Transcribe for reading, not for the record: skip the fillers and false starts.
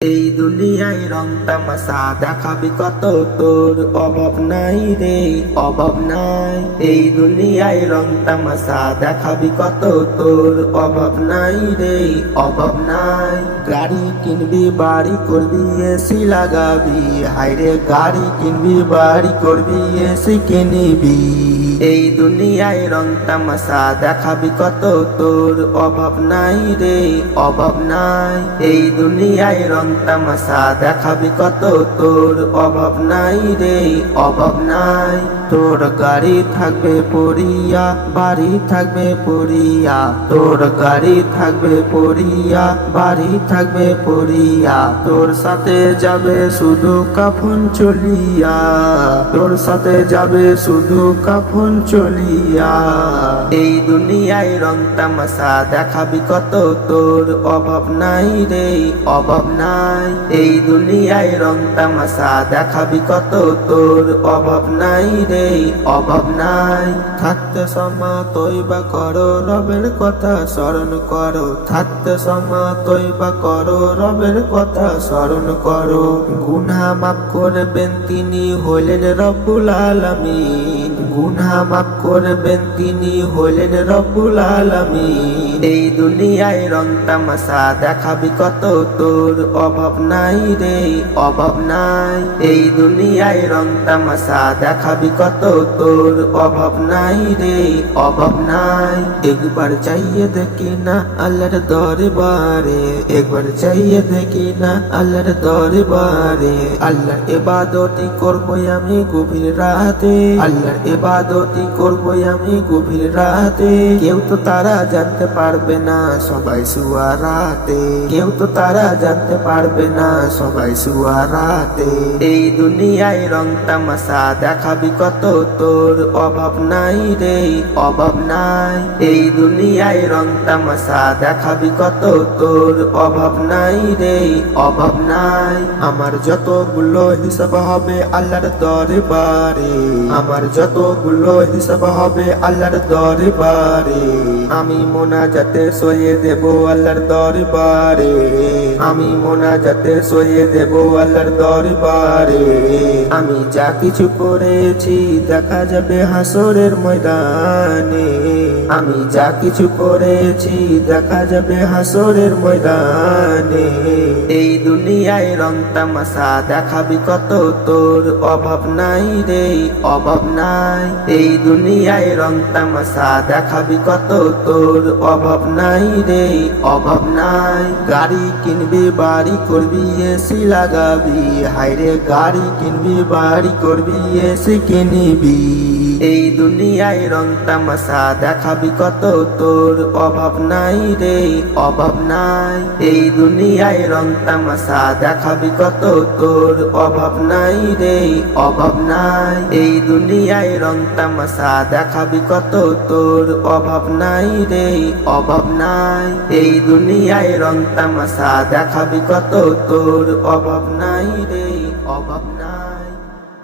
এই দুনিয়ায় রং তামাশা দেখাবি কত, তোর অভাব নাই রে, অভাব নাই। এই দুনিয়ায় রং তামাশা দেখাবি কত, তোর অভাব নাই রে, অভাব নাই। গাড়ি কিনবি, বাড়ি করবি, এসি লাগাবি, হায়রে গাড়ি কিনবি, বাড়ি করবি, এসি কিনবি। এই দুনিয়ায় রং তামাশা দেখাবি কত, তোর অভাব নাই রে, অভাব নাই। এই দুনিয়ায় রং তামাশা দেখাবি কত, তোর অভাব নাই রে, অভাব নাই। তোর গাড়ি থাকবে পড়িয়া, বাড়ি থাকবে পড়িয়া, তোর গাড়ি থাকবে পড়িয়া, বাড়ি থাকবে পড়িয়া। তোর সাথে যাবে শুধু কাফন চলিয়া, তোর সাথে যাবে শুধু কাফন চলিয়া। এই দুনিয়ায় রং তামাশা দেখাবি কত, তোর অভাব নাই রে, অভাব নাই। এই দুনিয়ায় রং তামাশা দেখাবি কত, তোর অভাব নাই রে, অভাব নাই। থাকতে সমা তৈবা করো, রবের কথা স্মরণ করো, থাকতে সমা তৈবা করো, রবের কথা স্মরণ করো। গুনাহ মাফ করবেন তিনি, হলেন রব্বুল আলামিন, গুনাহ মাফ করবেন তিনি, হলেন রব্বুল আলামিন। এই দুনিয়ায় রং তামাশা দেখাবি কত, তোর অভাব নাই রে, অভাব নাই। এই দুনিয়ায় রং তামাশা দেখাবি কত, তোর অভাব নাই রে, অভাব নাই। একবার চাইয়ে দেখি না আল্লাহর দরবারে, একবার চাইয়ে দেখি না আল্লাহর দরবারে। আল্লাহর ইবাদতি করবো আমি গভীর রাতে, আল্লাহর ইবাদতি করবো আমি গভীর রাতে। কেউ তো তারা জানতে পারবে না, সবাই শুয়া রাতে, কেউ তো তারা জানতে পারবে না, সবাই শুয়া রাতে। এই দুনিয়ায় রং তামাশা দেখাবি কত, তোর অভাব নাই রে, অভাব নাই। এই দুনিয়ায় রং তামাশা দেখাবি কত, তোর অভাব নাই রে, অভাব নাই। আমার যতগুলো হিসাব হবে আল্লাহর দরবারে, আমার যতগুলো হিসাব হবে আল্লাহর দরবারে। আমি মোনাজাতে সইয়ে দেব আল্লাহর দরবারে, আমি মোনাজাতে সইয়ে দেব আল্লাহর দরবারে। আমি যা কিছু করেছি দেখা যাবে হাসরের ময়দানে, আমি যা কিছু করেছি দেখা যাবে হাসরের ময়দানে। এই দুনিয়ায় রং তামাশা দেখাবি কত, তোর অভাব নাই রে, অভাব নাই। এই দুনিয়ায় রং তামাশা দেখাবি কত, তোর অভাব নাই রে, অভাব নাই। গাড়ি কিনবি, বাড়ি করবি, এসি লাগাবি, হায়রে গাড়ি কিনবি, বাড়ি করবি, এসি কিনবি। এই দুনিয়ায় রং তামাশা দেখাবি কত, তোর অভাব নাই রে, অভাব নাই। এই দুনিয়ায় রং তামাশা দেখাবি কত, তোর অভাব নাই রে, অভাব নাই। এই দুনিয়ায় রং তামাশা দেখাবি কত, তোর অভাব নাই রে, অভাব নাই। এই দুনিয়ায় রং তামাশা দেখাবি কত, তোর অভাব নাই রে, অভাব নাই।